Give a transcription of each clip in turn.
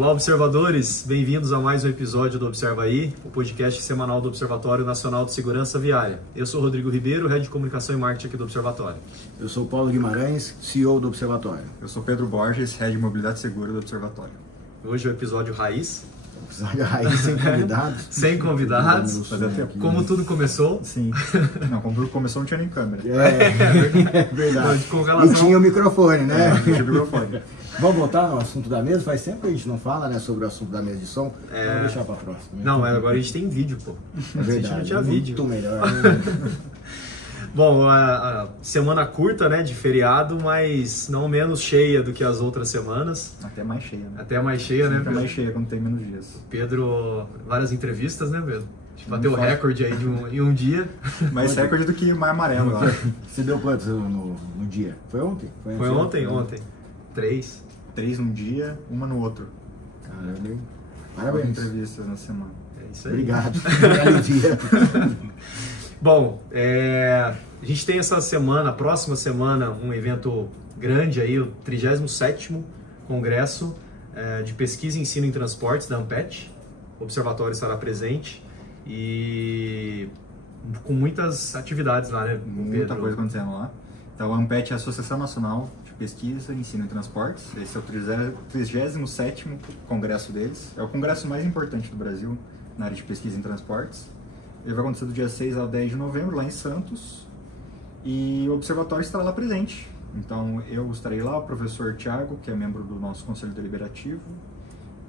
Olá, observadores! Bem-vindos a mais um episódio do Observa Aí, o podcast semanal do Observatório Nacional de Segurança Viária. Eu sou Rodrigo Ribeiro, Head de Comunicação e Marketing aqui do Observatório. Eu sou Paulo Guimarães, CEO do Observatório. Eu sou Pedro Borges, Head de Mobilidade Segura do Observatório. Hoje é o episódio Raiz. Episódio Raiz sem convidados. Sem convidados. Como tudo começou. Sim. Não, como tudo começou não tinha nem câmera. É verdade. Com relação... E tinha o microfone, né? Tinha o microfone. Vamos voltar ao assunto da mesa? Faz tempo que a gente não fala, né, sobre o assunto da mesa de som. Vamos deixar para próxima. Né? Não, agora a gente tem vídeo, pô. É verdade. A gente não tinha muito vídeo. Melhor. Né? Bom, a semana curta, né, de feriado, mas não menos cheia do que as outras semanas. Até mais cheia, né? Até mais cheia, né, Até Pedro? mais cheia quando tem menos dias. Pedro, várias entrevistas, né, Pedro? A gente Não bateu o fala. recorde aí em um dia. Mais recorde do que Mar Amarelo lá. Você deu quantos no dia? Foi ontem? Foi ontem. 3. 3 num dia, uma no outro. Caramba, hein? 4 Parabéns. entrevistas na semana. É isso aí. Obrigado. Me alivia. Bom, a gente tem essa semana, próxima semana, um evento grande aí, o 37º Congresso de Pesquisa e Ensino em Transportes da ANPET. O Observatório estará presente e com muitas atividades lá, né, Muita Pedro? coisa acontecendo lá. Então, a ANPET é a Associação Nacional de Pesquisa e Ensino em Transportes. Esse é o 37º congresso deles. É o congresso mais importante do Brasil na área de pesquisa em transportes. Ele vai acontecer do dia 6 ao 10 de novembro, lá em Santos. E o Observatório estará lá presente. Então, eu estarei lá, o professor Tiago, que é membro do nosso Conselho Deliberativo.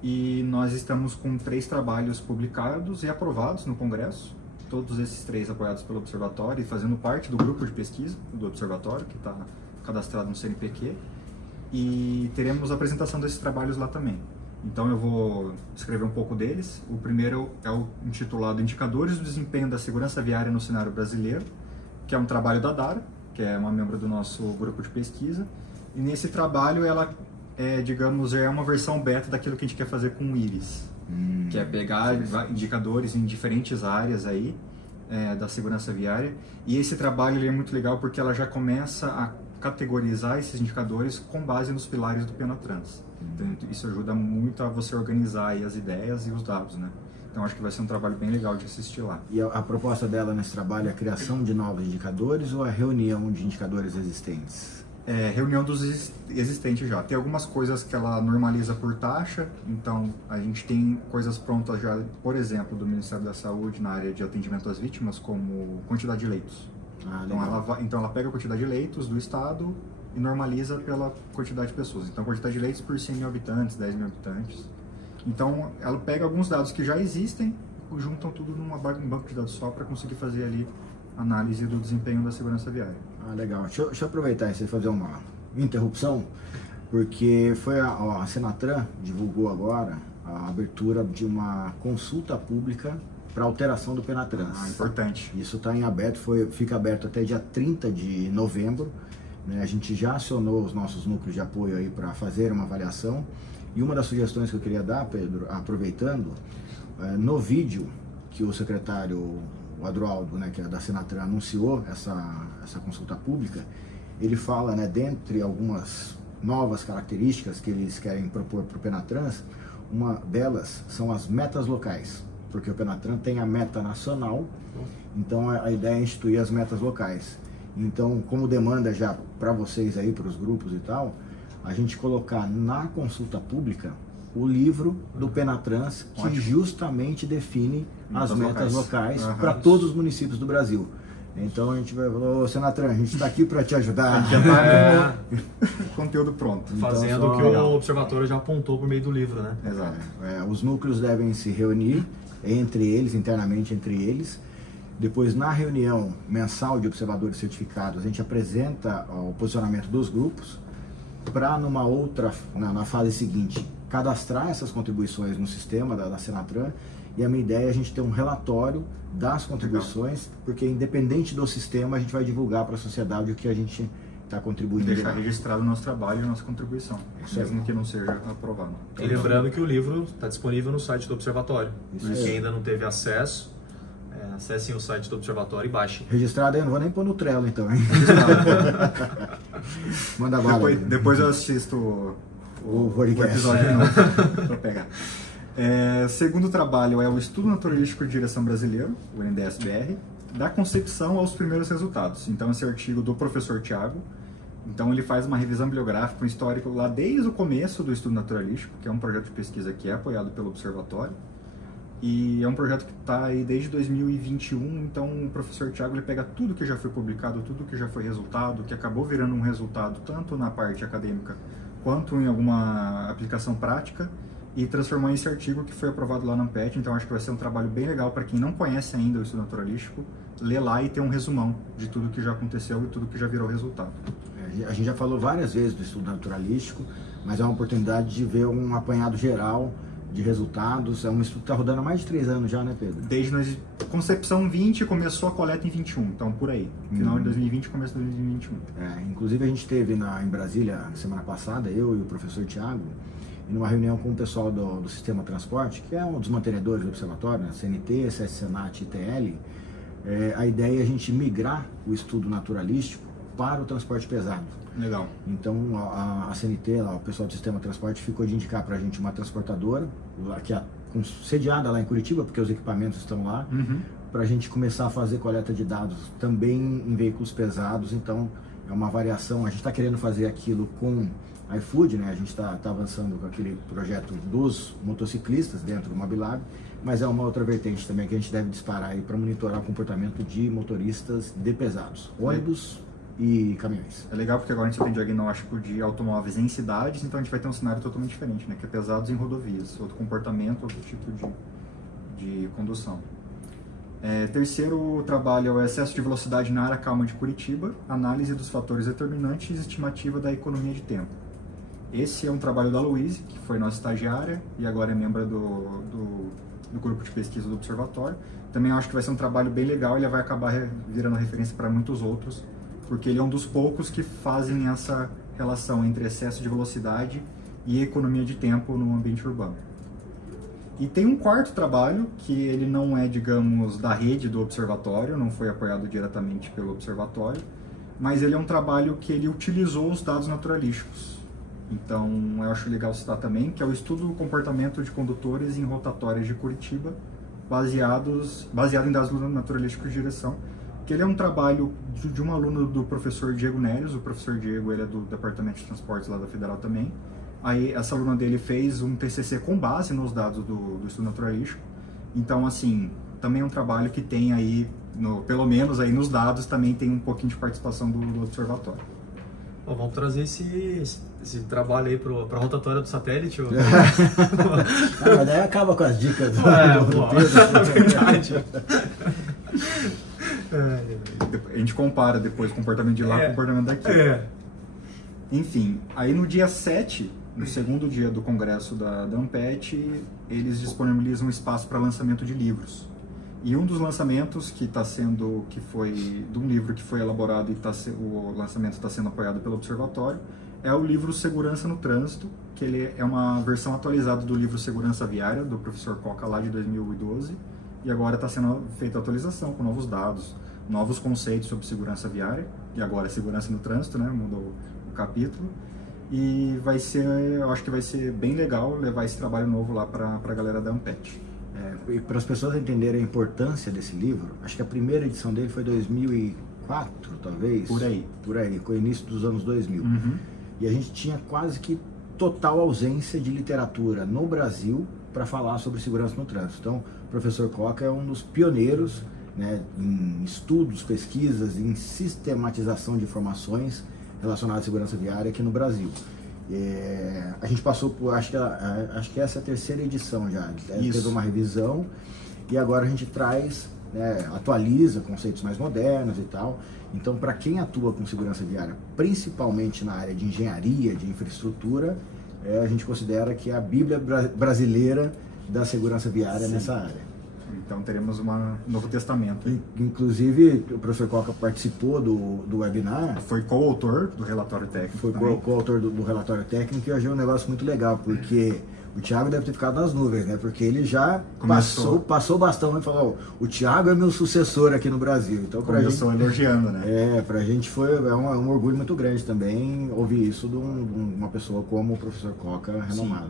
E nós estamos com 3 trabalhos publicados e aprovados no congresso. Todos esses 3 apoiados pelo Observatório e fazendo parte do grupo de pesquisa do Observatório, que está cadastrado no CNPq. E teremos a apresentação desses trabalhos lá também. Então eu vou descrever um pouco deles. O primeiro é o intitulado Indicadores do Desempenho da Segurança Viária no Cenário Brasileiro, que é um trabalho da Dara, que é uma membro do nosso grupo de pesquisa. E nesse trabalho ela digamos, é uma versão beta daquilo que a gente quer fazer com o IRIS. Que é pegar indicadores em diferentes áreas aí da segurança viária. E esse trabalho ele é muito legal porque ela já começa a categorizar esses indicadores com base nos pilares do Penatrans. Então, isso ajuda muito a você organizar aí as ideias e os dados, né? Então acho que vai ser um trabalho bem legal de assistir lá. E a proposta dela nesse trabalho é a criação de novos indicadores ou a reunião de indicadores existentes? Reunião dos existentes já. Tem algumas coisas que ela normaliza por taxa, então a gente tem coisas prontas já, por exemplo, do Ministério da Saúde na área de atendimento às vítimas, como quantidade de leitos. Então ela pega a quantidade de leitos do Estado e normaliza pela quantidade de pessoas. Então quantidade de leitos por 100 mil habitantes, 10 mil habitantes. Então ela pega alguns dados que já existem e juntam tudo num banco de dados só para conseguir fazer ali análise do desempenho da segurança viária. Legal. Deixa eu aproveitar isso e fazer uma interrupção, porque foi a Senatran divulgou agora a abertura de uma consulta pública para alteração do Penatrans. Importante. Isso está em aberto, fica aberto até dia 30 de novembro. Né? A gente já acionou os nossos núcleos de apoio aí para fazer uma avaliação. E uma das sugestões que eu queria dar, Pedro, aproveitando, no vídeo que o secretário o Adroaldo, né, que é da Senatran, anunciou essa consulta pública, ele fala, né, dentre algumas novas características que eles querem propor para o Penatrans, uma delas são as metas locais, porque o Penatran tem a meta nacional, então a ideia é instituir as metas locais. Então, como demanda já para vocês aí, para os grupos e tal, a gente colocar na consulta pública o livro do Penatrans, que justamente define as metas locais para todos os municípios do Brasil. Então a gente vai falar, Senatran, a gente está aqui para te ajudar. Conteúdo pronto. Fazendo o que o Observatório já apontou por meio do livro, né? Exato. Os núcleos devem se reunir entre eles, internamente entre eles. Depois, na reunião mensal de observadores certificados, a gente apresenta o posicionamento dos grupos para numa outra, na fase seguinte, cadastrar essas contribuições no sistema da Senatran. E a minha ideia é a gente ter um relatório das contribuições, porque independente do sistema, a gente vai divulgar para a sociedade o que a gente está contribuindo. Deixar registrado o nosso trabalho e a nossa contribuição, mesmo que não seja aprovado. E lembrando que o livro está disponível no site do Observatório. Quem ainda não teve acesso, acessem o site do Observatório e baixem. Registrado aí, eu não vou nem pôr no Trello então, hein? Manda bala. Depois eu assisto o podcast. Episódio de novo. Vou pegar. Segundo trabalho é o Estudo Naturalístico de Direção Brasileiro, o NDSBR, da concepção aos primeiros resultados. Então, esse artigo do professor Tiago. Então, ele faz uma revisão bibliográfica, um histórico lá desde o começo do Estudo Naturalístico, que é um projeto de pesquisa que é apoiado pelo Observatório. E é um projeto que está aí desde 2021, então o professor Tiago ele pega tudo que já foi publicado, tudo que já foi resultado, que acabou virando um resultado tanto na parte acadêmica quanto em alguma aplicação prática, e transformou esse artigo que foi aprovado lá na ANPET. Então acho que vai ser um trabalho bem legal para quem não conhece ainda o estudo naturalístico, ler lá e ter um resumão de tudo que já aconteceu e tudo que já virou resultado. A gente já falou várias vezes do estudo naturalístico, mas é uma oportunidade de ver um apanhado geral de resultados. É um estudo que está rodando há mais de 3 anos já, né, Pedro? Desde a concepção 20, começou a coleta em 21, então por aí. Final de 2020, começo de 2021. Inclusive a gente esteve em Brasília na semana passada, eu e o professor Tiago, numa reunião com o pessoal do Sistema Transporte, que é um dos mantenedores do observatório, né, CNT, SESC-Senat e ITL. A ideia é a gente migrar o estudo naturalístico para o transporte pesado. Legal. Então a CNT, lá, o pessoal do Sistema Transporte, ficou de indicar para a gente uma transportadora, que é sediada lá em Curitiba, porque os equipamentos estão lá, para a gente começar a fazer coleta de dados também em veículos pesados. Então é uma variação. A gente está querendo fazer aquilo com iFood, né? A gente está avançando com aquele projeto dos motociclistas dentro do Mobilab, mas é uma outra vertente também que a gente deve disparar aí para monitorar o comportamento de motoristas de pesados, ônibus e caminhões. É legal porque agora a gente tem diagnóstico de automóveis em cidades, então a gente vai ter um cenário totalmente diferente, né? Que é pesados em rodovias, outro comportamento, outro tipo de condução. Terceiro trabalho é o excesso de velocidade na área calma de Curitiba, análise dos fatores determinantes e estimativa da economia de tempo. Esse é um trabalho da Luíse, que foi nossa estagiária e agora é membro do grupo de pesquisa do Observatório. Também acho que vai ser um trabalho bem legal, ele vai acabar virando referência para muitos outros, porque ele é um dos poucos que fazem essa relação entre excesso de velocidade e economia de tempo no ambiente urbano. E tem um quarto trabalho, que ele não é, digamos, da rede do Observatório, não foi apoiado diretamente pelo Observatório, mas ele é um trabalho que ele utilizou os dados naturalísticos. Então, eu acho legal citar também, que é o estudo do comportamento de condutores em rotatórias de Curitiba, baseado em dados naturalísticos de direção, que ele é um trabalho de um aluno do professor Diego Neres. O professor Diego, ele é do Departamento de Transportes lá da Federal também. Aí, essa aluna dele fez um TCC com base nos dados do estudo naturalístico. Então, assim, também é um trabalho que tem aí, pelo menos aí nos dados, também tem um pouquinho de participação do observatório. Bom, vamos trazer esse trabalho aí para a rotatória do satélite. Mas daí acaba com as dicas do verdade. A gente compara depois o comportamento de lá com o comportamento daqui. Enfim, aí no dia 7, no segundo dia do congresso da ANPET, eles disponibilizam um espaço para lançamento de livros. E um dos lançamentos que foi de um livro que foi elaborado e o lançamento está sendo apoiado pelo Observatório, é o livro Segurança no Trânsito, que ele é uma versão atualizada do livro Segurança Viária, do professor Coca, lá de 2012, e agora está sendo feita a atualização com novos dados, novos conceitos sobre segurança viária, e agora é segurança no trânsito, né? Mudou o capítulo, e eu acho que vai ser bem legal levar esse trabalho novo lá para a galera da ANPET. E para as pessoas entenderem a importância desse livro, acho que a primeira edição dele foi 2004, talvez? Por aí, com o início dos anos 2000. E a gente tinha quase que total ausência de literatura no Brasil para falar sobre segurança no trânsito. Então, o professor Coca é um dos pioneiros, né, em estudos, pesquisas, em sistematização de informações relacionadas à segurança viária aqui no Brasil. A gente passou por, acho que essa é a terceira edição já. Teve uma revisão e agora a gente traz, né, atualiza conceitos mais modernos e tal. Então, para quem atua com segurança viária, principalmente na área de engenharia, de infraestrutura, a gente considera que é a Bíblia brasileira da segurança viária. Sim. Nessa área. Então teremos um Novo Testamento. Inclusive, o professor Coca participou do webinar. Foi coautor do relatório técnico. Foi coautor do relatório técnico, e eu achei um negócio muito legal, porque O Thiago deve ter ficado nas nuvens, né? Porque ele já passou o bastão e falou: o Thiago é meu sucessor aqui no Brasil. Então, começou elogiando, né? Pra gente foi um orgulho muito grande também ouvir isso de uma pessoa como o professor Coca, renomado.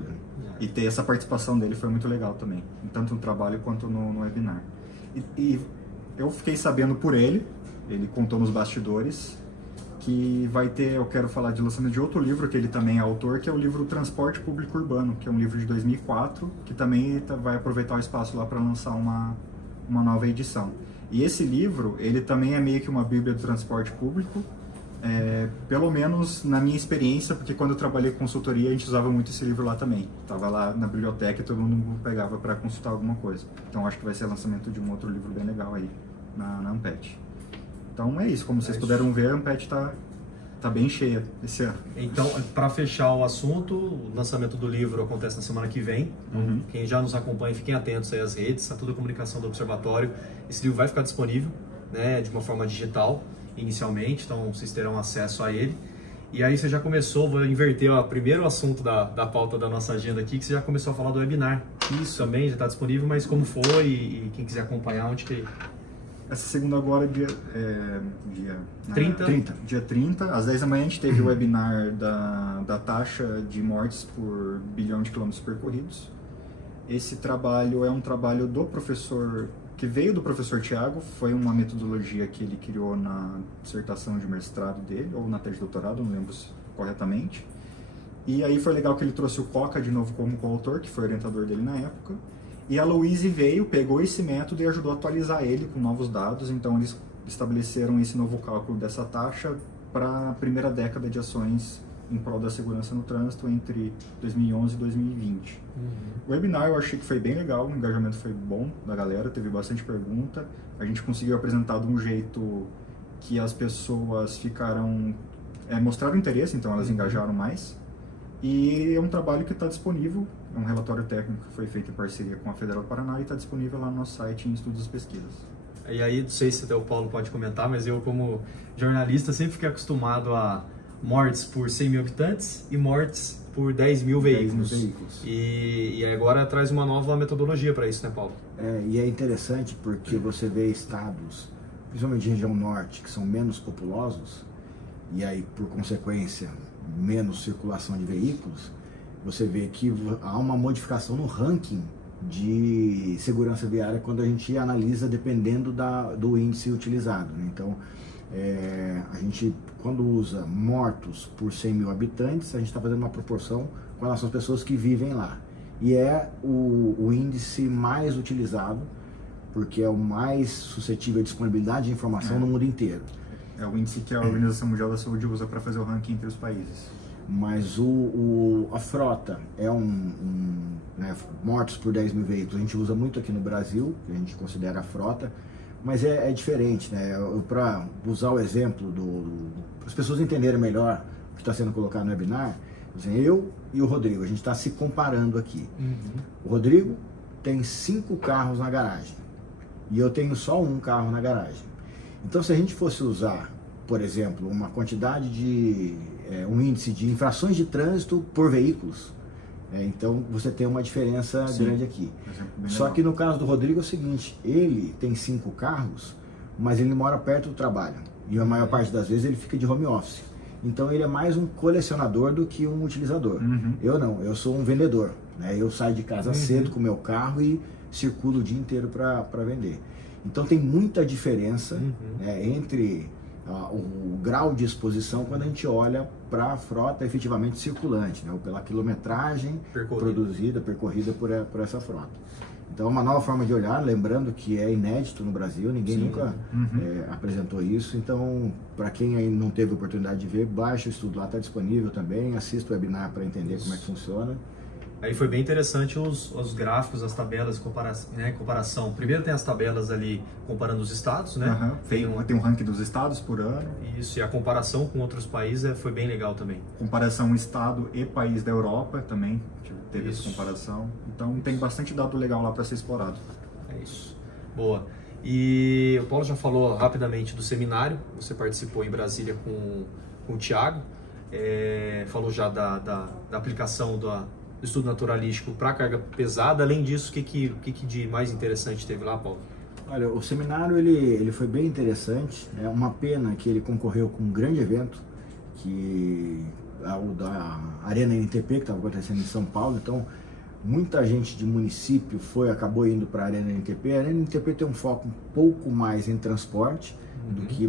E ter essa participação dele foi muito legal também, tanto no trabalho quanto no webinar. E eu fiquei sabendo por ele contou nos bastidores, que vai ter, eu quero falar de lançamento de outro livro, que ele também é autor, que é o livro Transporte Público Urbano, que é um livro de 2004, que também vai aproveitar o espaço lá para lançar uma nova edição. E esse livro, ele também é meio que uma bíblia do transporte público, pelo menos na minha experiência, porque quando eu trabalhei com consultoria, a gente usava muito esse livro lá também. Estava lá na biblioteca e todo mundo pegava para consultar alguma coisa. Então acho que vai ser lançamento de um outro livro bem legal aí, na Ampet. Então é isso, como vocês puderam ver, a Ampet tá bem cheia esse ano. Então, para fechar o assunto, o lançamento do livro acontece na semana que vem. Quem já nos acompanha, fiquem atentos aí às redes, a toda a comunicação do Observatório. Esse livro vai ficar disponível, né, de uma forma digital, inicialmente, então vocês terão acesso a ele. E aí você já começou, vou inverter o primeiro assunto da pauta da nossa agenda aqui, que você já começou a falar do webinar. Isso também já está disponível, mas como foi e quem quiser acompanhar, onde que... Essa segunda agora, dia 30? Dia 30, às 10 da manhã, a gente teve o webinar da taxa de mortes por bilhão de quilômetros percorridos. Esse trabalho é um trabalho do professor, que veio do professor Thiago, foi uma metodologia que ele criou na dissertação de mestrado dele, ou na tese de doutorado, não lembro corretamente. E aí foi legal que ele trouxe o Coca de novo como coautor, que foi orientador dele na época. E a Louise veio, pegou esse método e ajudou a atualizar ele com novos dados. Então eles estabeleceram esse novo cálculo dessa taxa para a primeira década de ações em prol da segurança no trânsito entre 2011 e 2020. O webinar eu achei que foi bem legal, o engajamento foi bom da galera, teve bastante pergunta. A gente conseguiu apresentar de um jeito que as pessoas ficaram... mostraram interesse, então elas engajaram mais. E é um trabalho que está disponível, é um relatório técnico que foi feito em parceria com a Federal do Paraná e está disponível lá no nosso site em Estudos e Pesquisas. E aí, não sei se até o Paulo pode comentar, mas eu como jornalista sempre fiquei acostumado a mortes por 100 mil habitantes e mortes por 10 mil veículos. E agora traz uma nova metodologia para isso, né, Paulo? E é interessante porque você vê estados, principalmente de região norte, que são menos populosos, e aí, por consequência, menos circulação de veículos, você vê que há uma modificação no ranking de segurança viária quando a gente analisa dependendo do índice utilizado, né? Então, a gente, quando usa mortos por 100 mil habitantes, a gente está fazendo uma proporção com relação às pessoas que vivem lá. E é o índice mais utilizado, porque é o mais suscetível à disponibilidade de informação no mundo inteiro. É o índice que a Organização Mundial da Saúde usa para fazer o ranking entre os países. Mas a frota é né, mortos por 10 mil veículos, a gente usa muito aqui no Brasil, que a gente considera a frota, mas é diferente, né? Para usar o exemplo, para as pessoas entenderem melhor o que está sendo colocado no webinar, assim, eu e o Rodrigo, a gente está se comparando aqui. O Rodrigo tem 5 carros na garagem e eu tenho só um carro na garagem. Então, se a gente fosse usar, por exemplo, uma quantidade um índice de infrações de trânsito por veículos, então você tem uma diferença grande aqui. Só que no caso do Rodrigo é o seguinte, ele tem 5 carros, mas ele mora perto do trabalho e a maior parte das vezes ele fica de home office. Então ele é mais um colecionador do que um utilizador. Eu não, eu sou um vendedor, né? Eu saio de casa cedo com o meu carro e circulo o dia inteiro para vender. Então tem muita diferença entre o grau de exposição quando a gente olha para a frota efetivamente circulante, né, ou pela quilometragem percorrida por essa frota. Então é uma nova forma de olhar, lembrando que é inédito no Brasil, ninguém nunca apresentou isso. Então, para quem aí não teve oportunidade de ver, baixa o estudo lá, está disponível também, assista o webinar para entender como é que funciona. Aí foi bem interessante os gráficos, as tabelas, comparação. Primeiro tem as tabelas ali comparando os estados, né? Tem um ranking dos estados por ano. Isso, e a comparação com outros países foi bem legal também. Comparação estado e país da Europa também, teve essa comparação. Então tem bastante dado legal lá para ser explorado. É isso. Boa. E o Paulo já falou rapidamente do seminário, você participou em Brasília com o Thiago, falou já da aplicação estudo naturalístico para carga pesada. Além disso, o que de mais interessante teve lá, Paulo? Olha, o seminário ele foi bem interessante. É uma pena que ele concorreu com um grande evento, que é o da Arena NTP, que estava acontecendo em São Paulo. Então, muita gente de município acabou indo para a Arena NTP. A Arena NTP tem um foco um pouco mais em transporte,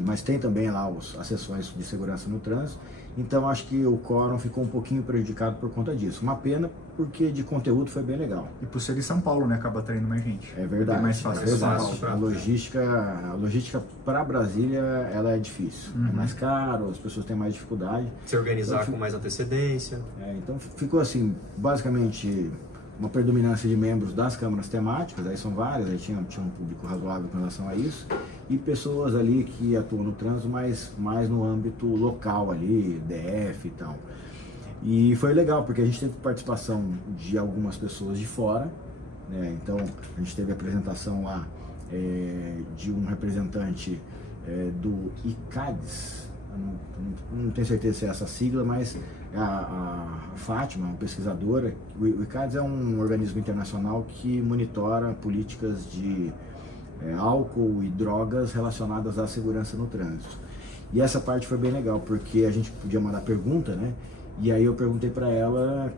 mas tem também lá as sessões de segurança no trânsito. Então acho que o quórum ficou um pouquinho prejudicado por conta disso. Uma pena, porque de conteúdo foi bem legal. E por ser de São Paulo, né, acaba atraindo mais gente. É verdade. É mais fácil. A logística para Brasília, ela é difícil. É mais caro, as pessoas têm mais dificuldade. Se organizar então, com mais antecedência. Então ficou assim, basicamente uma predominância de membros das câmaras temáticas, aí são várias, aí tinha um público razoável com relação a isso, e pessoas ali que atuam no trânsito, mais no âmbito local ali, DF e tal. E foi legal, porque a gente teve participação de algumas pessoas de fora, né? Então a gente teve a apresentação lá de um representante do ICADES, não tenho certeza se é essa sigla, mas a Fátima, uma pesquisadora. O ICADES é um organismo internacional que monitora políticas de álcool e drogas relacionadas à segurança no trânsito. E essa parte foi bem legal, porque a gente podia mandar pergunta, né? E aí eu perguntei para ela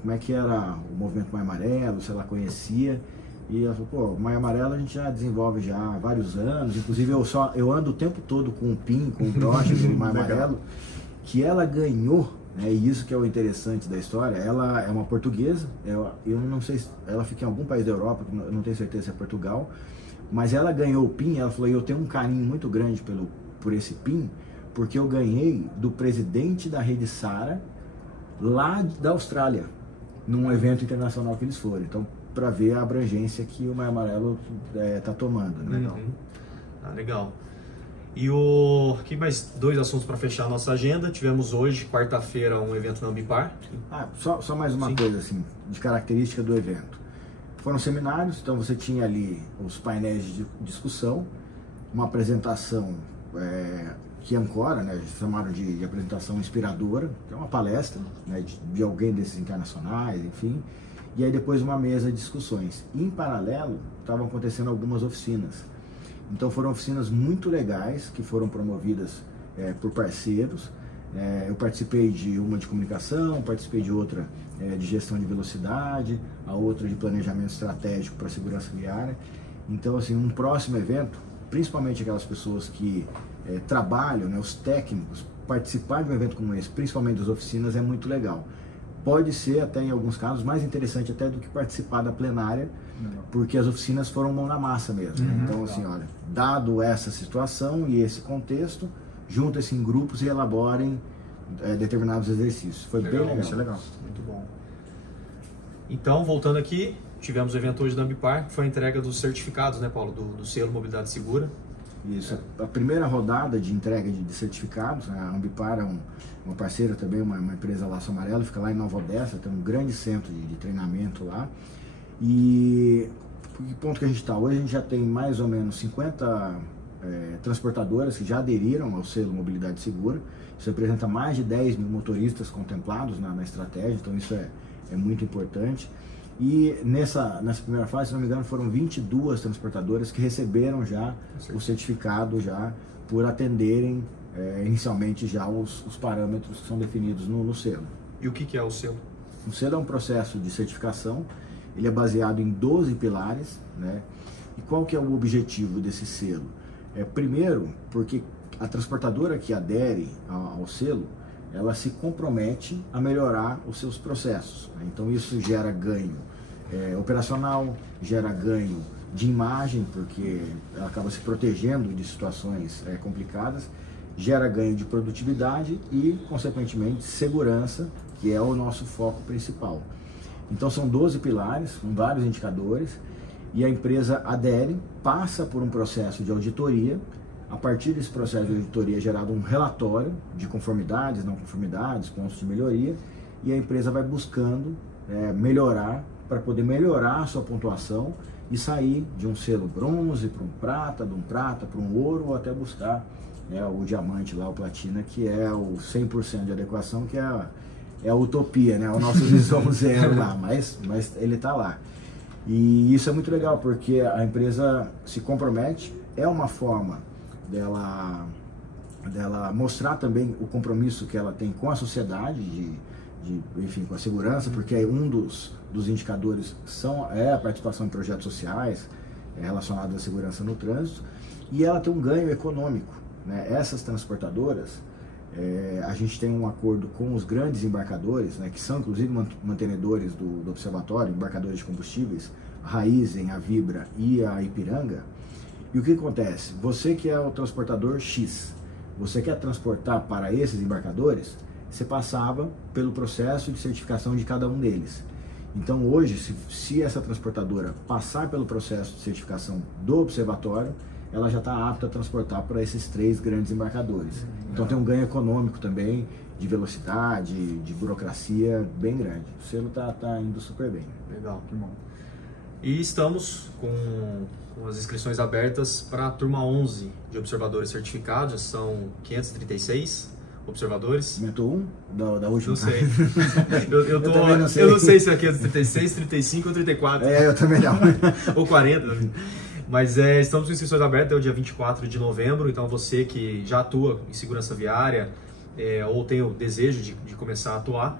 como é que era o movimento Maio Amarelo, se ela conhecia. E ela falou, pô, o Maio Amarelo a gente já desenvolve já há vários anos, inclusive eu ando o tempo todo com o PIN, com o broche do Maio Amarelo, que ela ganhou, né, e isso que é o interessante da história. Ela é uma portuguesa, eu não sei se ela fica em algum país da Europa, eu não tenho certeza se é Portugal, mas ela ganhou o PIN. Ela falou, eu tenho um carinho muito grande por esse PIN, porque eu ganhei do presidente da Rede Sara, lá da Austrália, num evento internacional que eles foram. Então, para ver a abrangência que o Maio Amarelo está tomando. Né? Legal. Legal. E aqui mais 2 assuntos para fechar a nossa agenda. Tivemos hoje, quarta-feira, um evento na Ambipar. Só mais uma coisa assim, de característica do evento. Foram seminários, então você tinha ali os painéis de discussão, uma apresentação que ancora, né, chamaram de apresentação inspiradora, que é uma palestra, né, de alguém desses internacionais, enfim. E aí depois uma mesa de discussões. E, em paralelo, estavam acontecendo algumas oficinas. Então foram oficinas muito legais, que foram promovidas por parceiros. Eu participei de uma de comunicação, participei de outra de gestão de velocidade, a outra de planejamento estratégico para a segurança viária. Então, assim, um próximo evento, principalmente aquelas pessoas que trabalham, né, os técnicos, participar de um evento como esse, principalmente das oficinas, é muito legal. Pode ser até, em alguns casos, mais interessante até do que participar da plenária, porque as oficinas foram mão na massa mesmo. Né? Então, assim, olha, dado essa situação e esse contexto, juntem-se em grupos e elaborem determinados exercícios. Foi bem legal. Isso é legal. Muito bom. Então, voltando aqui, tivemos o evento hoje da Ambipar, que foi a entrega dos certificados, né, Paulo, do selo Mobilidade Segura. Isso, a primeira rodada de entrega de certificados, né? A Ambipar é uma parceira também, uma empresa Laço Amarelo, fica lá em Nova Odessa, tem um grande centro de treinamento lá. E que ponto que a gente está? Hoje a gente já tem mais ou menos 50 transportadoras que já aderiram ao selo Mobilidade Segura. Isso representa mais de 10 mil motoristas contemplados na estratégia, então isso é muito importante. E nessa primeira fase, se não me engano, foram 22 transportadoras que receberam já o certificado já por atenderem inicialmente já os parâmetros que são definidos no selo. E o que é o selo? O selo é um processo de certificação, ele é baseado em 12 pilares, né? E qual que é o objetivo desse selo? Primeiro, porque a transportadora que adere ao selo, ela se compromete a melhorar os seus processos, né? Então isso gera ganho operacional, gera ganho de imagem, porque ela acaba se protegendo de situações complicadas, gera ganho de produtividade e, consequentemente, segurança, que é o nosso foco principal. Então são 12 pilares, com vários indicadores, e a empresa adere, passa por um processo de auditoria. A partir desse processo de auditoria é gerado um relatório de conformidades, não conformidades, pontos de melhoria, e a empresa vai buscando melhorar, para poder melhorar a sua pontuação e sair de um selo bronze para um prata, de um prata para um ouro, ou até buscar o diamante lá, o platina, que é o 100% de adequação, que é é a utopia, né? O nosso visão zero lá, mas ele está lá. E isso é muito legal, porque a empresa se compromete, é uma forma dela mostrar também o compromisso que ela tem com a sociedade, enfim, com a segurança, porque um dos indicadores é a participação em projetos sociais relacionados à segurança no trânsito, e ela tem um ganho econômico, né? Essas transportadoras, a gente tem um acordo com os grandes embarcadores, né, que são inclusive mantenedores do observatório, embarcadores de combustíveis, a Raízen, a Vibra e a Ipiranga. E o que acontece? Você que é o transportador X, você quer transportar para esses embarcadores, você passava pelo processo de certificação de cada um deles. Então hoje, se essa transportadora passar pelo processo de certificação do observatório, ela já está apta a transportar para esses 3 grandes embarcadores. Então tem um ganho econômico também, de velocidade, de burocracia bem grande. O selo está indo super bem. Legal, que bom. E estamos com as inscrições abertas para a turma 11 de observadores certificados, já são 536 observadores. Aumentou um da última? Não sei. Eu não sei. Eu não sei se é 536, 35 ou 34. Eu também não. Ou 40. Mas estamos com inscrições abertas até o dia 24 de novembro, então você que já atua em segurança viária ou tem o desejo de começar a atuar,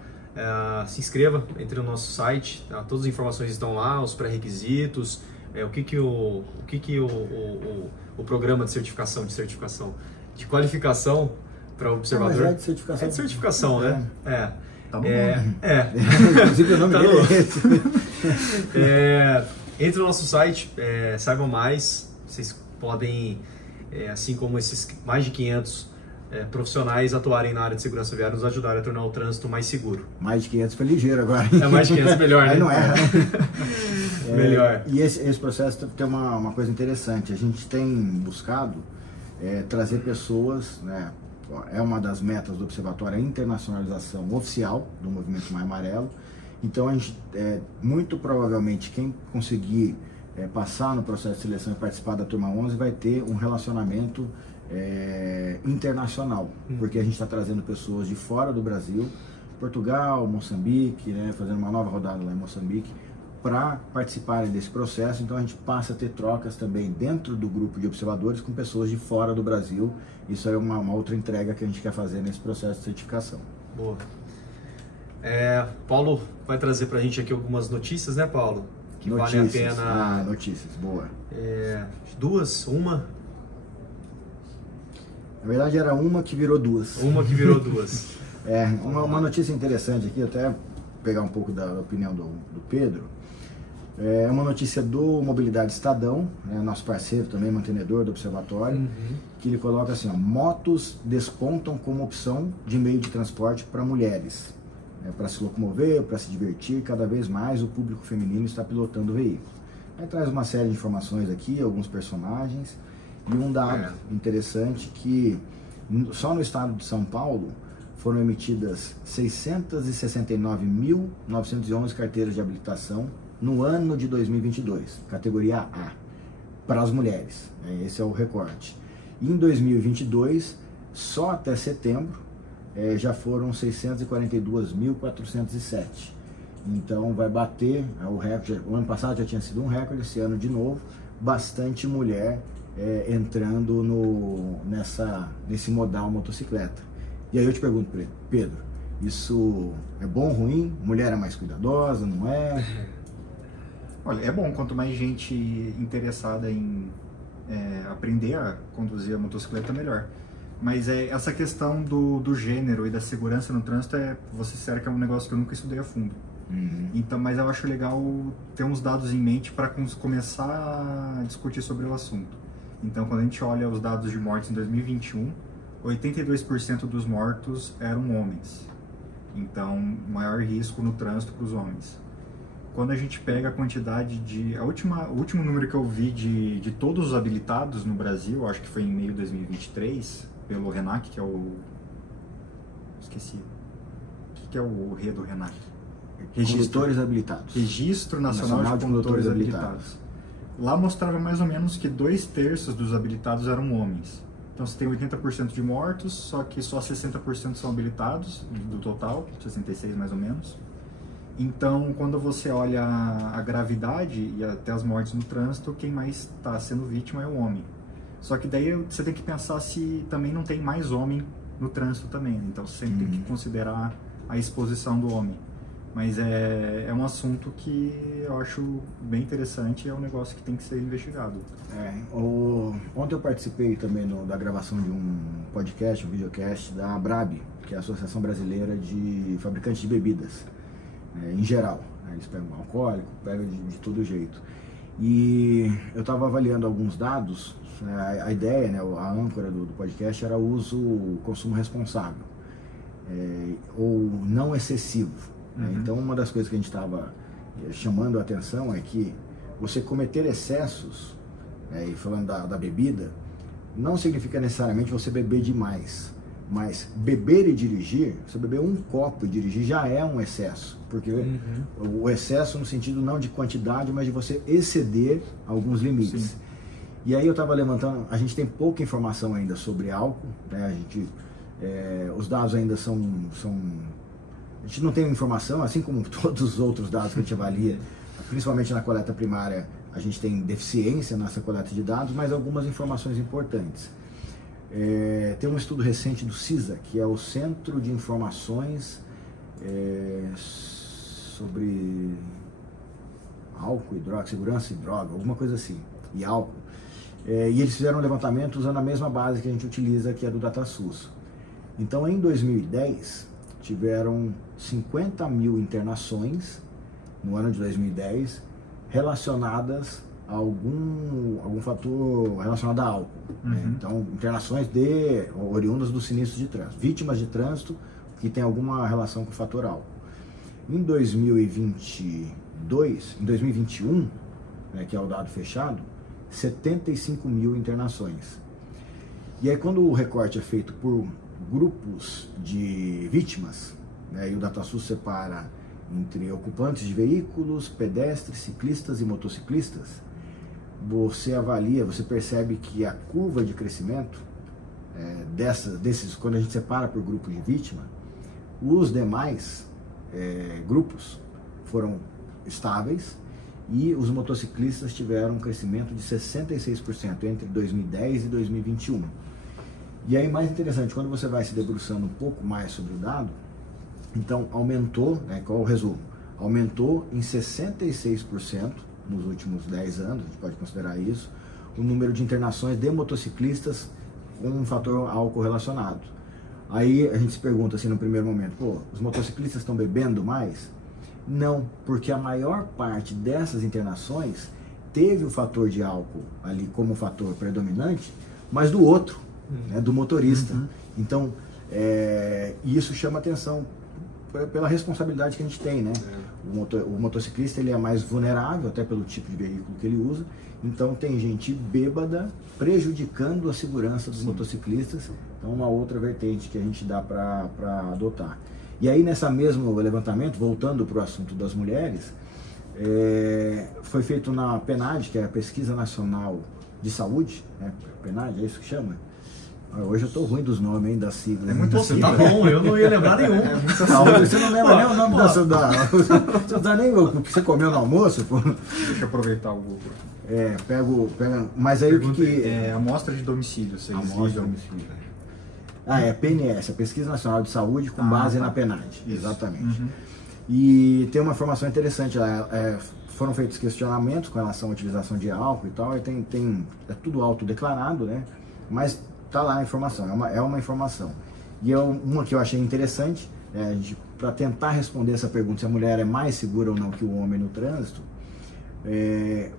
se inscreva, entre no nosso site, tá? Todas as informações estão lá, os pré-requisitos, o programa de certificação, de qualificação para o observador. Mas é de certificação. É de certificação, né? Tá bom. Inclusive o nome dele é esse. Entre no nosso site, saibam mais, vocês podem, assim como esses mais de 500 profissionais atuarem na área de segurança viária, nos ajudarem a tornar o trânsito mais seguro. Mais de 500 foi ligeiro agora. Mais de 500 melhor, né? Aí não erra, né? Melhor. E esse processo tem uma coisa interessante, a gente tem buscado trazer pessoas, né? É uma das metas do Observatório, a internacionalização oficial do Movimento Maio Amarelo. Então, a gente, muito provavelmente, quem conseguir passar no processo de seleção e participar da turma 11 vai ter um relacionamento internacional, porque a gente está trazendo pessoas de fora do Brasil, Portugal, Moçambique, né, fazendo uma nova rodada lá em Moçambique, para participarem desse processo. Então a gente passa a ter trocas também dentro do grupo de observadores com pessoas de fora do Brasil. Isso é uma outra entrega que a gente quer fazer nesse processo de certificação. Boa. Paulo vai trazer para a gente aqui algumas notícias, né, Paulo? Que vale a pena. Notícias, boa. Duas, uma. Na verdade era uma que virou duas. Uma que virou duas. Uma notícia interessante aqui, até pegar um pouco da opinião do Pedro. É uma notícia do Mobilidade Estadão, né, nosso parceiro também, mantenedor do observatório, que ele coloca assim, ó, motos despontam como opção de meio de transporte para mulheres. Para se locomover, para se divertir, cada vez mais o público feminino está pilotando o veículo. Aí traz uma série de informações aqui, alguns personagens, e um dado interessante que só no estado de São Paulo foram emitidas 669.911 carteiras de habilitação no ano de 2022, categoria A, para as mulheres. Esse é o recorte. E em 2022, só até setembro, já foram 642.407. Então vai bater o recorde. O ano passado já tinha sido um recorde, esse ano de novo, bastante mulher entrando nesse modal motocicleta. E aí eu te pergunto, Pedro, isso é bom ou ruim? Mulher é mais cuidadosa, não é? Olha, é bom, quanto mais gente interessada em aprender a conduzir a motocicleta, melhor. Mas essa questão do gênero e da segurança no trânsito, você sério que é um negócio que eu nunca estudei a fundo. Então, mas eu acho legal ter uns dados em mente para começar a discutir sobre o assunto. Então, quando a gente olha os dados de mortes em 2021, 82% dos mortos eram homens. Então, maior risco no trânsito para os homens. Quando a gente pega a quantidade o último número que eu vi de todos os habilitados no Brasil, acho que foi em meio de 2023, pelo RENAC, que é o... Esqueci. O que é o RE do RENAC? Condutores habilitados. Registro Nacional de Condutores Habilitados. Lá mostrava mais ou menos que 2/3 dos habilitados eram homens. Então você tem 80% de mortos, só que só 60% são habilitados do total, 66 mais ou menos. Então, quando você olha a gravidade e até as mortes no trânsito, quem mais está sendo vítima é o homem. Só que daí você tem que pensar se também não tem mais homem no trânsito também. Então, você sempre tem que considerar a exposição do homem. Mas é um assunto que eu acho bem interessante e é um negócio que tem que ser investigado. Ontem eu participei também da gravação de um podcast, um videocast da ABRAB, que é a Associação Brasileira de Fabricantes de Bebidas. Em geral, eles pegam alcoólico, pegam de todo jeito. E eu estava avaliando alguns dados. A ideia, né, a âncora do podcast era o consumo responsável, ou não excessivo. Então, uma das coisas que a gente estava chamando a atenção é que você cometer excessos, e falando da bebida, não significa necessariamente você beber demais. Mas beber e dirigir, você beber um copo e dirigir já é um excesso. Porque o excesso no sentido não de quantidade, mas de você exceder alguns limites. Sim. E aí eu estava levantando, a gente tem pouca informação ainda sobre álcool, né? Os dados ainda são... A gente não tem informação, assim como todos os outros dados que a gente avalia, principalmente na coleta primária, a gente tem deficiência nessa coleta de dados, mas algumas informações importantes. Tem um estudo recente do CISA, que é o Centro de Informações sobre álcool e droga, segurança e droga, alguma coisa assim, e álcool. E eles fizeram um levantamento usando a mesma base que a gente utiliza, que é do DataSUS. Então, em 2010, tiveram 50 mil internações, no ano de 2010, relacionadas a algum fator relacionado a álcool. Então, internações oriundas dos sinistros de trânsito, vítimas de trânsito que tem alguma relação com o fator álcool. Em 2021, né, que é o dado fechado, 75 mil internações. E aí, quando o recorte é feito por grupos de vítimas, né, e o DataSUS separa entre ocupantes de veículos, pedestres, ciclistas e motociclistas, você avalia, você percebe que a curva de crescimento desses, quando a gente separa por grupo de vítima, os demais grupos foram estáveis e os motociclistas tiveram um crescimento de 66% entre 2010 e 2021. E aí, mais interessante, quando você vai se debruçando um pouco mais sobre o dado, então aumentou, né, qual é o resumo? Aumentou em 66% nos últimos 10 anos, a gente pode considerar isso, o número de internações de motociclistas com um fator álcool relacionado. Aí a gente se pergunta assim no primeiro momento, os motociclistas estão bebendo mais? Não, porque a maior parte dessas internações teve o fator de álcool ali como fator predominante, mas do outro, né, do motorista. Então, isso chama atenção pela responsabilidade que a gente tem, né? O motociclista ele é mais vulnerável, até pelo tipo de veículo que ele usa, então tem gente bêbada prejudicando a segurança dos motociclistas, então uma outra vertente que a gente dá para adotar. E aí nessa mesmo levantamento, voltando para o assunto das mulheres, foi feito na PNAD, que é a Pesquisa Nacional de Saúde, né? PNAD, é isso que chama? Hoje eu tô ruim dos nomes, hein, das siglas. É muito sigla. Tá bom, eu não ia lembrar nenhum. Você não lembra nem o nome você não dá nem o que você comeu no almoço, pô. Deixa eu aproveitar o Google. Pega, mas aí o que... amostra de domicílio, amostra de domicílio. PNS, a Pesquisa Nacional de Saúde com base na PNAD. Exatamente. E tem uma informação interessante lá, foram feitos questionamentos com relação à utilização de álcool e tal, e é tudo autodeclarado, né? Mas tá lá a informação, é uma informação. E uma que eu achei interessante, para tentar responder essa pergunta, se a mulher é mais segura ou não que o homem no trânsito,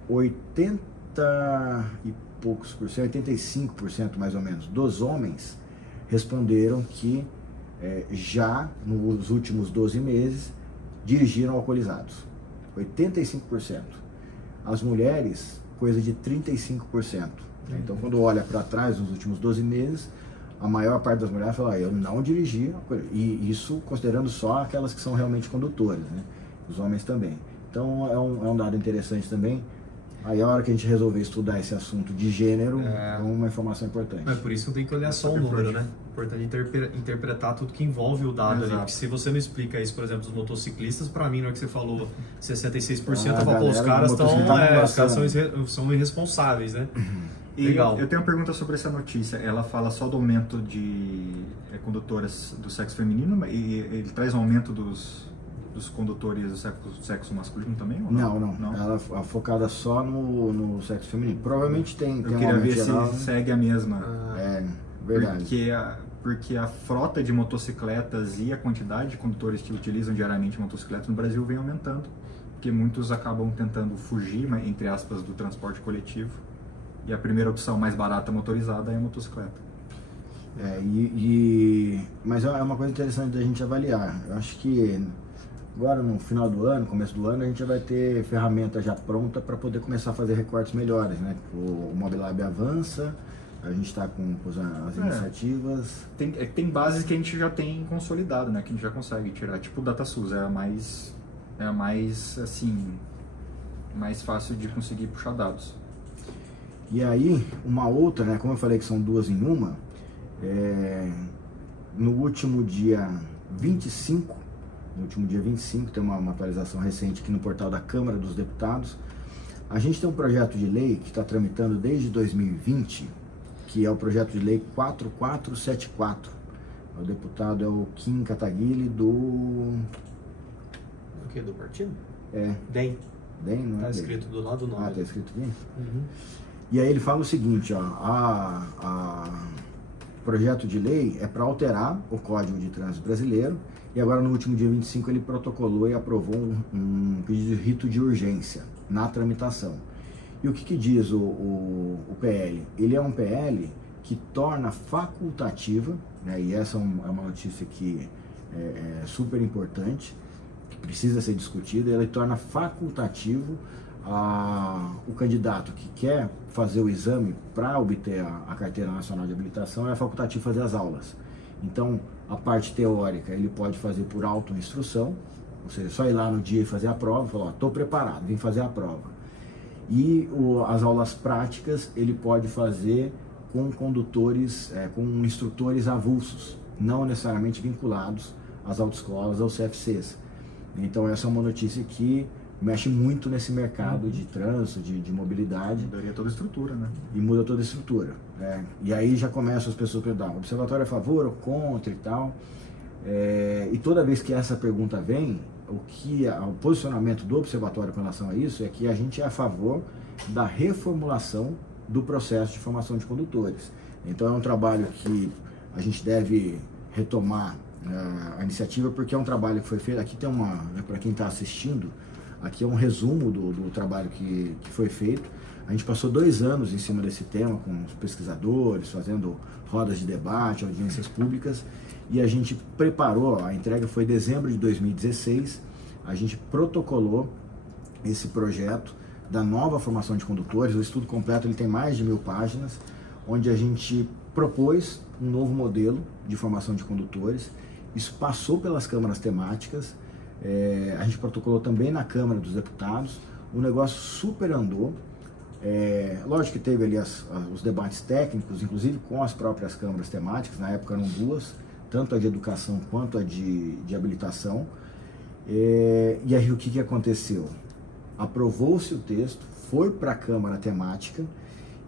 80 e poucos por cento, 85% mais ou menos, dos homens responderam que já nos últimos 12 meses dirigiram alcoolizados. 85%. As mulheres, coisa de 35%. Então, quando olha para trás, nos últimos 12 meses, a maior parte das mulheres fala, eu não dirigi, e isso considerando só aquelas que são realmente condutoras, né? Os homens também. Então, é um dado interessante também. Aí a hora que a gente resolver estudar esse assunto de gênero, é uma informação importante. É por isso que não tem que olhar só o número, né? É importante interpretar tudo que envolve o dado ali. Porque se você não explica isso, por exemplo, dos motociclistas, para mim, na hora que você falou 66%, eu falo, os caras são irresponsáveis, né? Legal. Eu tenho uma pergunta sobre essa notícia. Ela fala só do aumento de condutoras do sexo feminino e ele traz um aumento dos condutores do sexo masculino também? Ou não. Ela é focada só no sexo feminino. Provavelmente tem Eu queria ver geral, se segue a mesma. Verdade. Porque a frota de motocicletas e a quantidade de condutores que utilizam diariamente motocicletas no Brasil vem aumentando. Porque muitos acabam tentando fugir, entre aspas, do transporte coletivo. E a primeira opção mais barata motorizada é a motocicleta. Mas é uma coisa interessante da gente avaliar. Eu acho que agora no final do ano, começo do ano, a gente já vai ter ferramenta já pronta para poder começar a fazer recortes melhores, né? O Mobilab avança, a gente está com as iniciativas. Tem bases que a gente já tem consolidado, né? Que a gente já consegue tirar. Tipo o DataSUS, é a mais assim, mais fácil de conseguir puxar dados. E aí, uma outra, né? Como eu falei que são duas em uma, no último dia 25, tem uma atualização recente aqui no portal da Câmara dos Deputados. A gente tem um projeto de lei que está tramitando desde 2020, que é o projeto de lei 4474. O deputado é o Kim Kataguiri do quê? Do partido? DEM. DEM, não é? Está escrito do lado do nome. Está escrito aqui? Uhum. E aí ele fala o seguinte, o projeto de lei é para alterar o Código de Trânsito Brasileiro, e agora no último dia 25 ele protocolou e aprovou um pedido de rito de urgência na tramitação. E o que diz o PL? Ele é um PL que torna facultativa, né, e essa é uma notícia que é super importante, que precisa ser discutida, ele torna facultativo o candidato que quer fazer o exame para obter a Carteira Nacional de Habilitação, é facultativo fazer as aulas. Então, a parte teórica ele pode fazer por autoinstrução, ou seja, só ir lá no dia e fazer a prova, falar, estou preparado, vim fazer a prova. E as aulas práticas ele pode fazer com condutores, com instrutores avulsos, não necessariamente vinculados às autoescolas, aos CFCs. Então, essa é uma notícia que mexe muito nesse mercado de trânsito, de mobilidade. Mudaria toda a estrutura, né? E muda toda a estrutura. E aí já começam as pessoas a perguntar, o observatório é a favor ou contra e tal. E toda vez que essa pergunta vem, o posicionamento do observatório com relação a isso é que a gente é a favor da reformulação do processo de formação de condutores. Então é um trabalho que a gente deve retomar a iniciativa, porque é um trabalho que foi feito. Aqui tem para quem está assistindo, aqui é um resumo do trabalho que foi feito. A gente passou 2 anos em cima desse tema com os pesquisadores, fazendo rodas de debate, audiências públicas, e a gente preparou, a entrega foi em dezembro de 2016, a gente protocolou esse projeto da nova formação de condutores. O estudo completo ele tem mais de 1000 páginas, onde a gente propôs um novo modelo de formação de condutores. Isso passou pelas câmaras temáticas, a gente protocolou também na Câmara dos Deputados, o negócio super andou. Lógico que teve ali os debates técnicos, inclusive com as próprias câmaras temáticas, na época eram 2, tanto a de educação quanto a de habilitação. E aí o que aconteceu? Aprovou-se o texto, foi para a Câmara temática,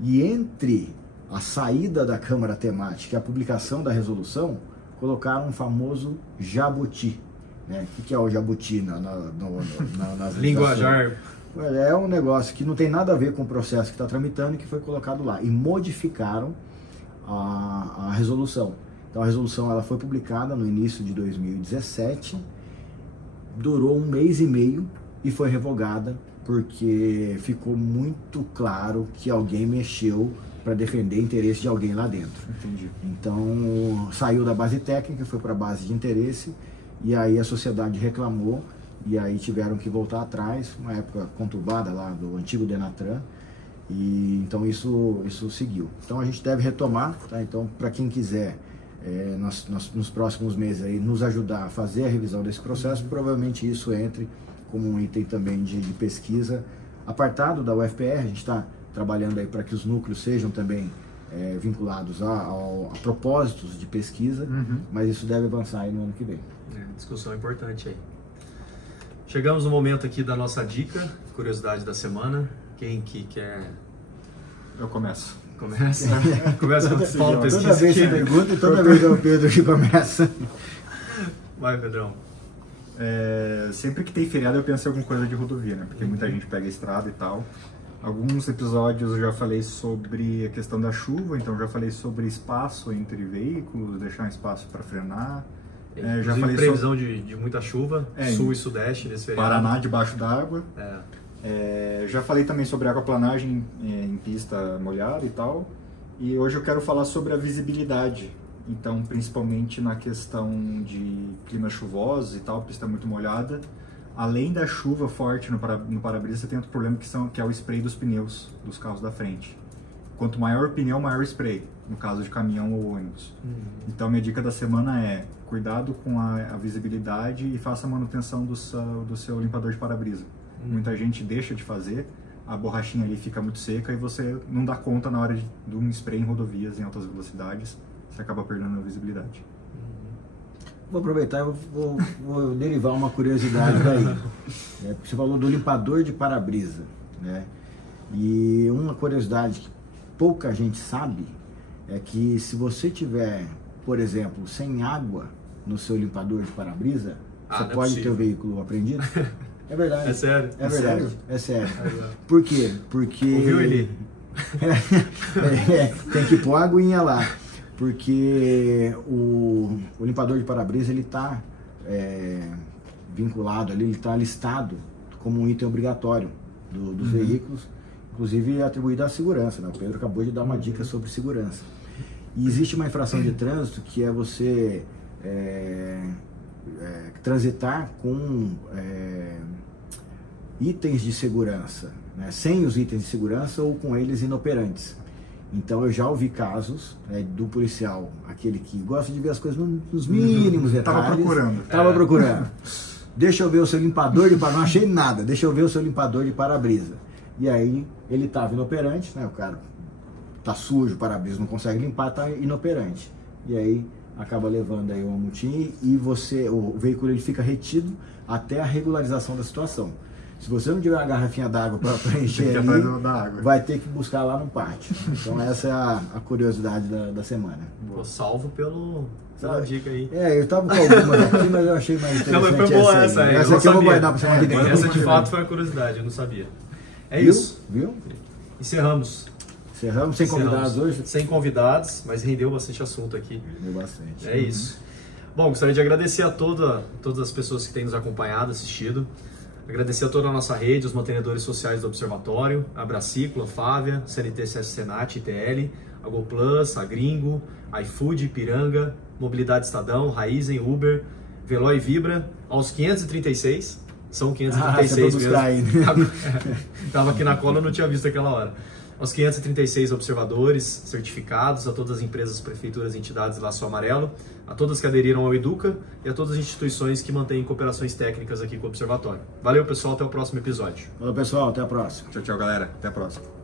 e entre a saída da Câmara temática e a publicação da resolução, colocaram um famoso jabuti. Né? O que é o jabuti nas linguajar? É um negócio que não tem nada a ver com o processo que está tramitando e que foi colocado lá. E modificaram a resolução. Então a resolução ela foi publicada no início de 2017, durou 1 mês e meio e foi revogada porque ficou muito claro que alguém mexeu para defender interesse de alguém lá dentro. Entendi. Então saiu da base técnica, foi para a base de interesse, e aí a sociedade reclamou, e aí tiveram que voltar atrás, uma época conturbada lá do antigo Denatran, e então isso seguiu. Então a gente deve retomar, tá? Então para quem quiser nos próximos meses aí nos ajudar a fazer a revisão desse processo, provavelmente isso entre como um item também de pesquisa apartado da UFPR, a gente está trabalhando aí para que os núcleos sejam também vinculados a propósitos de pesquisa, mas isso deve avançar aí no ano que vem. Discussão importante aí. Chegamos no momento aqui da nossa dica, curiosidade da semana. Quem que quer? Eu começo. Começa? Começa com o Paulo Pesquisa. Toda vez você pergunta e toda vez é o Pedro que começa. Vai, Pedrão. Sempre que tem feriado eu penso em alguma coisa de rodovia, né? Porque muita gente pega a estrada e tal. Alguns episódios eu já falei sobre a questão da chuva, então já falei sobre espaço entre veículos, deixar um espaço para frenar. Já falei previsão de muita chuva, sul e sudeste nesse feriado. Paraná debaixo d'água. Já falei também sobre aquaplanagem em pista molhada e tal. E hoje eu quero falar sobre a visibilidade. Então, principalmente na questão de climas chuvosos e tal, pista muito molhada. Além da chuva forte no para-brisa, você tem outro problema que é o spray dos pneus dos carros da frente. Quanto maior o pneu, maior o spray, no caso de caminhão ou ônibus. Então, minha dica da semana é cuidado com a visibilidade e faça a manutenção do seu limpador de para-brisa. Muita gente deixa de fazer, a borrachinha ali fica muito seca e você não dá conta na hora de um spray em rodovias em altas velocidades, você acaba perdendo a visibilidade. Vou aproveitar e vou derivar uma curiosidade daí. Você falou do limpador de para-brisa, né? E uma curiosidade que pouca gente sabe é que se você tiver, por exemplo, sem água no seu limpador de para-brisa, você pode ter o veículo apreendido? É verdade. É sério? É verdade. É sério. Por quê? Porque... Ouviu ele? Tem que pôr a aguinha lá. Porque o limpador de para-brisa ele está vinculado ali, ele está listado como um item obrigatório dos veículos, inclusive atribuído à segurança, né? O Pedro acabou de dar uma dica sobre segurança. E existe uma infração de trânsito que é você transitar com itens de segurança, né? Sem os itens de segurança ou com eles inoperantes. Então eu já ouvi casos do policial, aquele que gosta de ver as coisas nos mínimos detalhes. Tava procurando. Deixa eu ver o seu limpador de para-brisa. Não achei nada. Deixa eu ver o seu limpador de para-brisa. E aí ele estava inoperante, né? O cara tá sujo, o para-brisa não consegue limpar, tá inoperante. E aí acaba levando aí uma multinha e o veículo ele fica retido até a regularização da situação. Se você não tiver uma garrafinha d'água para preencher ali, vai ter que buscar lá no pátio. Então essa é a curiosidade da semana. Vou salvo pela dica aí. Eu tava com algumas aqui, mas eu achei mais interessante. Não, mas foi boa essa aí. Essa aqui eu vou guardar para semana que vem. Essa de fato foi a curiosidade, eu não sabia. Isso. Viu? Encerramos sem convidados hoje? Sem convidados, mas rendeu bastante assunto aqui. Rendeu bastante. É isso. Bom, gostaria de agradecer a todas as pessoas que têm nos acompanhado, assistido. Agradecer a toda a nossa rede, os mantenedores sociais do Observatório, a Braciclo, a Fávia, CNT, CS Senat, ITL, a GoPlus, a Gringo, a iFood, Ipiranga, Mobilidade Estadão, Raizen, Uber, Veloy e Vibra, aos 536, são 536 mesmo. Estava aqui na cola, eu não tinha visto aquela hora. Aos 536 observadores certificados, a todas as empresas, prefeituras e entidades Laço Amarelo, a todas que aderiram ao Educa e a todas as instituições que mantêm cooperações técnicas aqui com o Observatório. Valeu, pessoal, até o próximo episódio. Valeu, pessoal, até a próxima. Tchau, tchau, galera. Até a próxima.